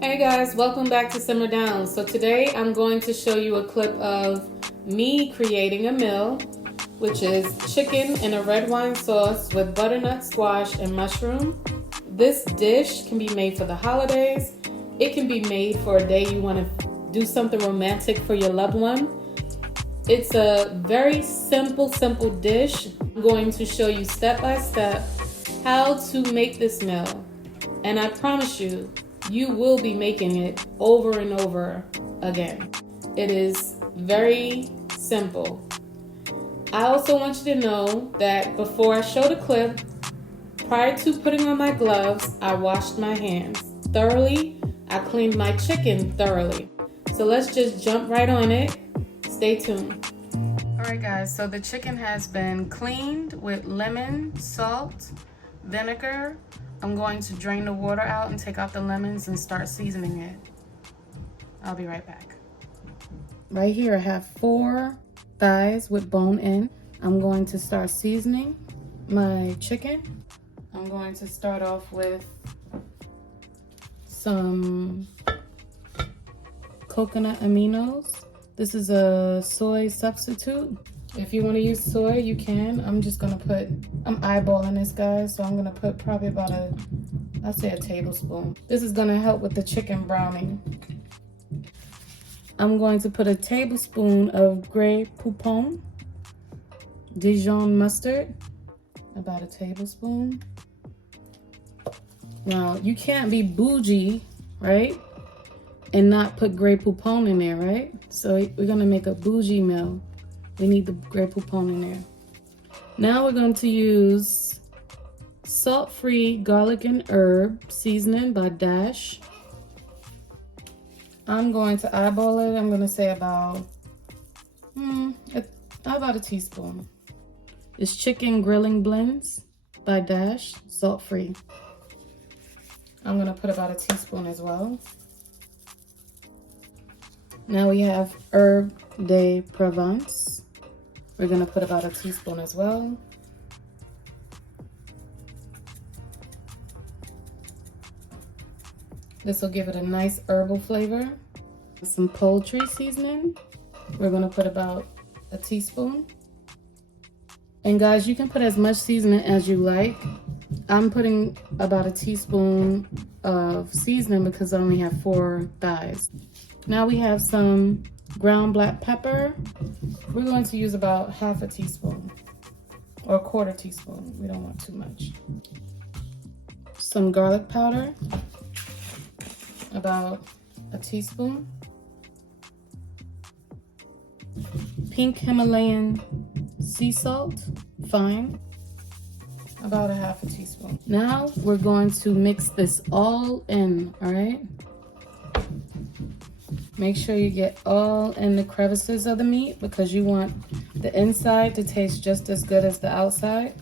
Hey guys, welcome back to Simmer Down. So today I'm going to show you a clip of me creating a meal, which is chicken in a red wine sauce with butternut squash and mushroom. This dish can be made for the holidays. It can be made for a day you want to do something romantic for your loved one. It's a very simple dish. I'm going to show you step by step how to make this meal. And I promise you, you will be making it over and over again. It is very simple. I also want you to know that before I show the clip, prior to putting on my gloves, I washed my hands thoroughly. I cleaned my chicken thoroughly. So let's just jump right on it. Stay tuned. Alright guys, so the chicken has been cleaned with lemon, salt, vinegar. I'm going to drain the water out and take out the lemons and start seasoning it. I'll be right back. Right here I have 4 thighs with bone in. I'm going to start seasoning my chicken. I'm going to start off with some coconut aminos. This is a soy substitute. If you want to use soy, you can. I'm eyeballing this, guys, so I'm gonna put probably about I'd say a tablespoon. This is gonna help with the chicken browning. I'm going to put a tablespoon of Grey Poupon Dijon mustard, about a tablespoon. Now, you can't be bougie, right? And not put Grey Poupon in there, right? So we're gonna make a bougie meal. We need the Grey Poupon in there. Now we're going to use salt-free garlic and herb seasoning by Dash. I'm going to eyeball it. I'm gonna say about a teaspoon. It's chicken grilling blends by Dash, salt-free. I'm gonna put about a teaspoon as well. Now we have herb de Provence. We're gonna put about a teaspoon as well. This will give it a nice herbal flavor. Some poultry seasoning. We're gonna put about a teaspoon. And guys, you can put as much seasoning as you like. I'm putting about a teaspoon of seasoning because I only have 4 thighs. Now we have some ground black pepper. We're going to use about half a teaspoon or a quarter teaspoon. We don't want too much. Some garlic powder, about a teaspoon. Pink Himalayan sea salt, fine, about a half a teaspoon. Now we're going to mix this all in, all right? Make sure you get all in the crevices of the meat because you want the inside to taste just as good as the outside.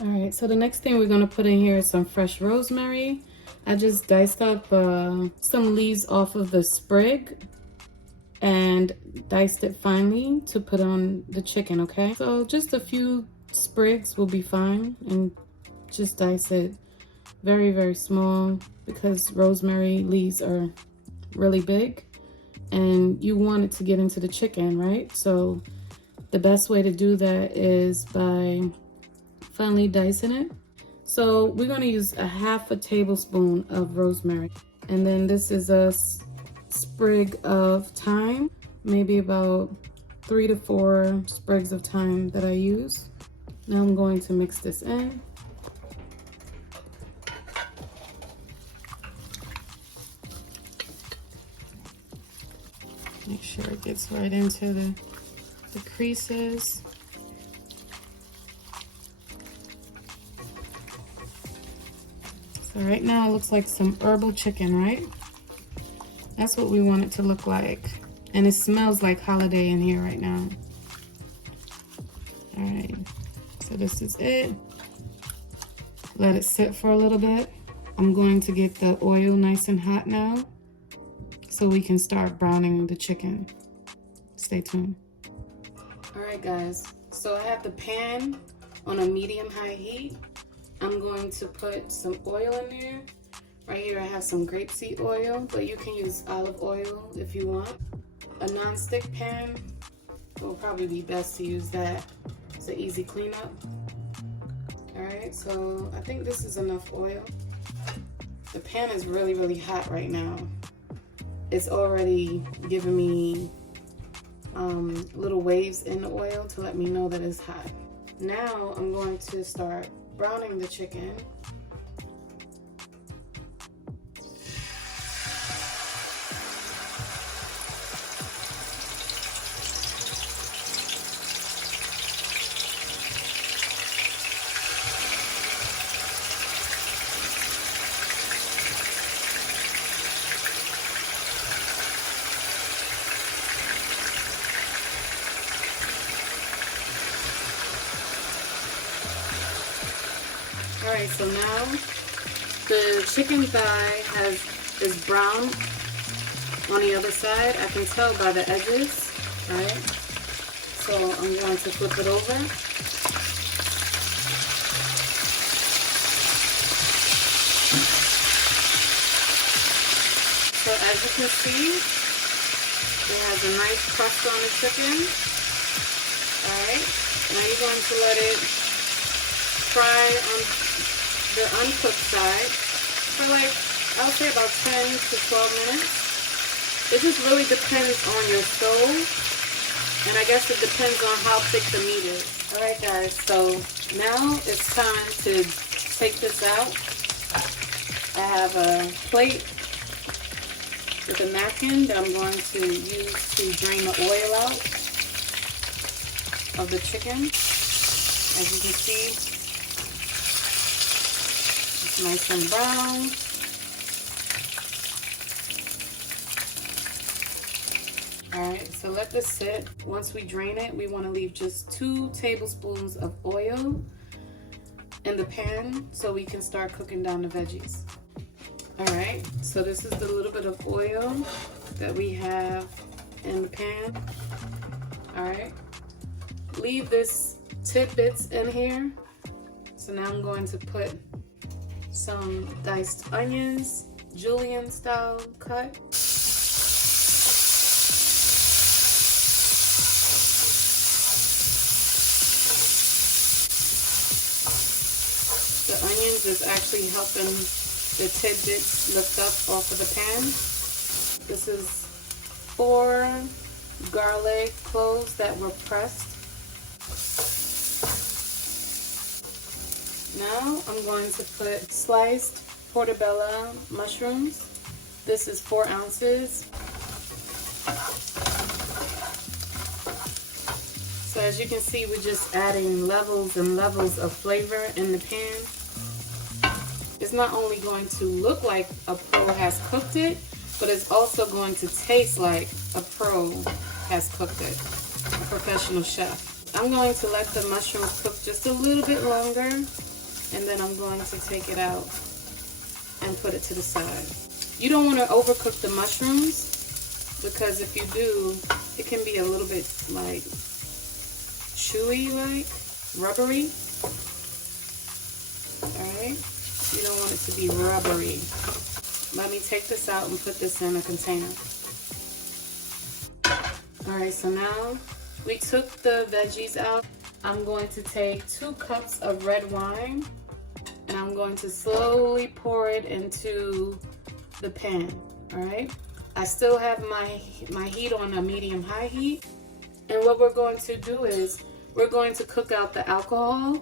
All right, so the next thing we're gonna put in here is some fresh rosemary. I just diced up some leaves off of the sprig and diced it finely to put on the chicken, okay? So just a few sprigs will be fine, and just dice it very, very small because rosemary leaves are really big and you want it to get into the chicken, right? So the best way to do that is by finely dicing it. So we're going to use a half a tablespoon of rosemary, and then this is a sprig of thyme, maybe about 3 to 4 sprigs of thyme that I use. Now I'm going to mix this in. Make sure it gets right into the creases. So right now it looks like some herbal chicken, right? That's what we want it to look like. And it smells like holiday in here right now. All right, so this is it. Let it sit for a little bit. I'm going to get the oil nice and hot now, so we can start browning the chicken. Stay tuned. All right guys, so I have the pan on a medium-high heat. I'm going to put some oil in there. Right here I have some grapeseed oil, but you can use olive oil if you want. A non-stick pan, it will probably be best to use that. It's an easy cleanup. Alright, so I think this is enough oil. The pan is really, really hot right now. It's already giving me little waves in the oil to let me know that it's hot. Now I'm going to start browning the chicken. Alright, so now the chicken thigh is brown on the other side. I can tell by the edges, right? So I'm going to flip it over. So as you can see, it has a nice crust on the chicken. Alright, now you're going to let it fry on the uncooked side for like, I'll say about 10 to 12 minutes. It just really depends on your stove, and I guess it depends on how thick the meat is. Alright guys, so now it's time to take this out. I have a plate with a napkin that I'm going to use to drain the oil out of the chicken. As you can see, nice and brown. Alright, so let this sit. Once we drain it, we want to leave just 2 tablespoons of oil in the pan so we can start cooking down the veggies. Alright, so this is the little bit of oil that we have in the pan. Alright, leave this tidbits in here. So now I'm going to put some diced onions, julienne style cut. The onions is actually helping the tidbits lift up off of the pan. This is 4 garlic cloves that were pressed. Now I'm going to put sliced portobello mushrooms. This is 4 ounces. So as you can see, we're just adding levels and levels of flavor in the pan. It's not only going to look like a pro has cooked it, but it's also going to taste like a pro has cooked it, a professional chef. I'm going to let the mushrooms cook just a little bit longer, and then I'm going to take it out and put it to the side. You don't want to overcook the mushrooms, because if you do, it can be a little bit like chewy, like rubbery. Alright, you don't want it to be rubbery. Let me take this out and put this in a container. Alright, so now we took the veggies out. I'm going to take 2 cups of red wine, and I'm going to slowly pour it into the pan. Alright, I still have my heat on a medium-high heat, and what we're going to do is we're going to cook out the alcohol.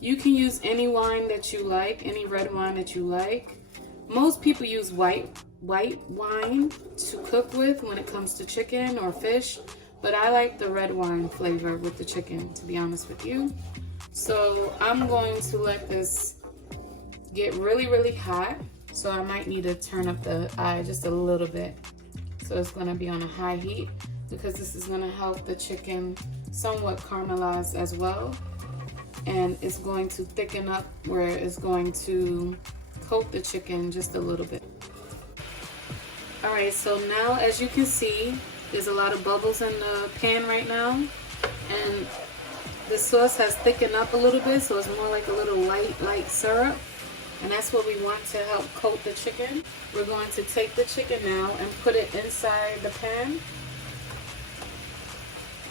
You can use any wine that you like, any red wine that you like. Most people use white wine to cook with when it comes to chicken or fish, but I like the red wine flavor with the chicken, to be honest with you. So I'm going to let this get really, really hot. So I might need to turn up the eye just a little bit. So it's going to be on a high heat, because this is going to help the chicken somewhat caramelize as well. And it's going to thicken up where it's going to coat the chicken just a little bit. Alright, so now as you can see, there's a lot of bubbles in the pan right now, and the sauce has thickened up a little bit, so it's more like a little light syrup. And that's what we want to help coat the chicken. We're going to take the chicken now and put it inside the pan.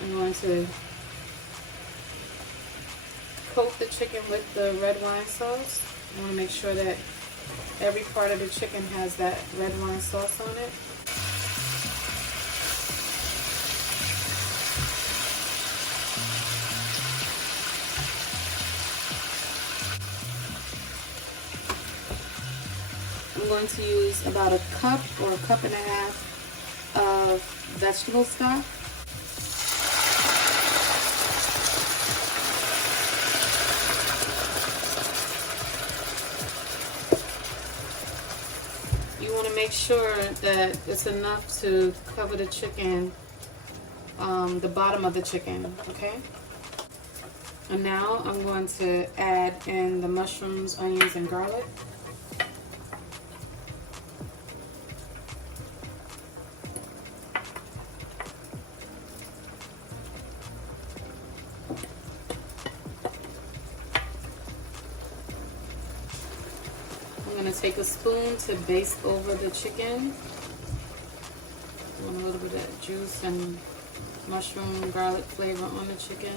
I'm going to coat the chicken with the red wine sauce. I want to make sure that every part of the chicken has that red wine sauce on it. I'm going to use about a cup or a cup and a half of vegetable stock. You want to make sure that it's enough to cover the chicken, the bottom of the chicken, okay? And now I'm going to add in the mushrooms, onions, and garlic. I'm going to take a spoon to baste over the chicken. I want a little bit of juice and mushroom garlic flavor on the chicken.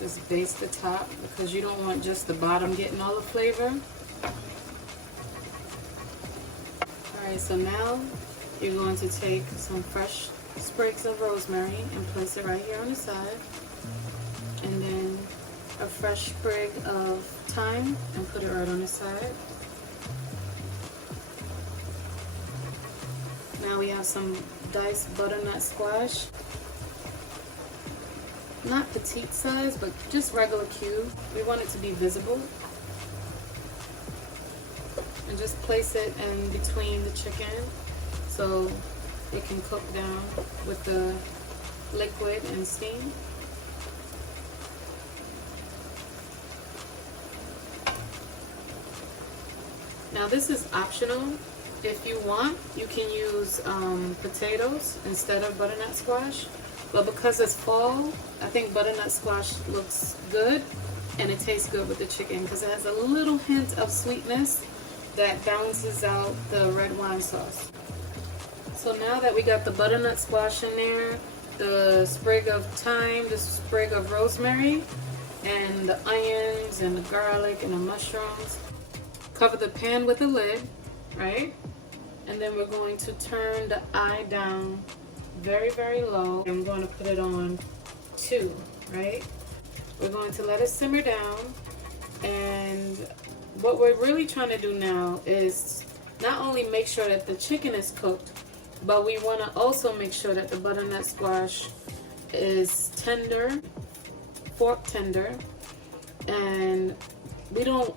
Just baste the top because you don't want just the bottom getting all the flavor. Alright, so now you're going to take some fresh sprigs of rosemary and place it right here on the side. And then a fresh sprig of thyme and put it right on the side. Now we have some diced butternut squash. Not petite size, but just regular cube. We want it to be visible. And just place it in between the chicken so it can cook down with the liquid and steam. Now this is optional. If you want, you can use potatoes instead of butternut squash. But because it's fall, I think butternut squash looks good and it tastes good with the chicken because it has a little hint of sweetness that balances out the red wine sauce. So now that we got the butternut squash in there, the sprig of thyme, the sprig of rosemary, and the onions and the garlic and the mushrooms, cover the pan with a lid, right? And then we're going to turn the eye down very, very low. I'm going to put it on 2, right? We're going to let it simmer down. And what we're really trying to do now is not only make sure that the chicken is cooked, but we want to also make sure that the butternut squash is tender, fork tender, and we don't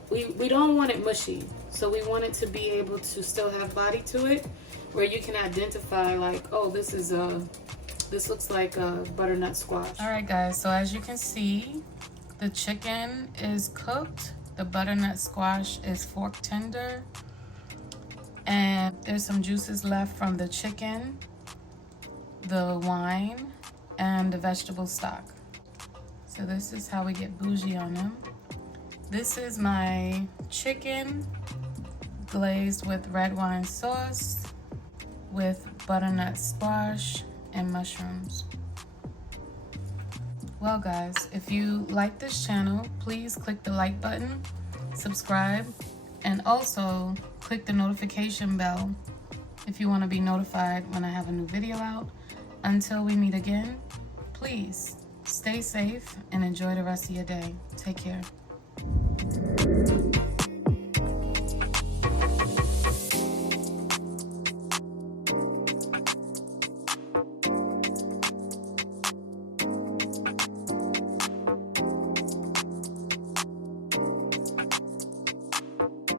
want it mushy. So we want it to be able to still have body to it, where you can identify like, oh, this looks like a butternut squash. All right, guys, so as you can see, the chicken is cooked, the butternut squash is fork tender, and there's some juices left from the chicken, the wine, and the vegetable stock. So this is how we get bougie on them. This is my chicken glazed with red wine sauce with butternut squash and mushrooms. Well guys, if you like this channel, please click the like button, subscribe, and also click the notification bell if you want to be notified when I have a new video out. Until we meet again, please stay safe and enjoy the rest of your day. Take care.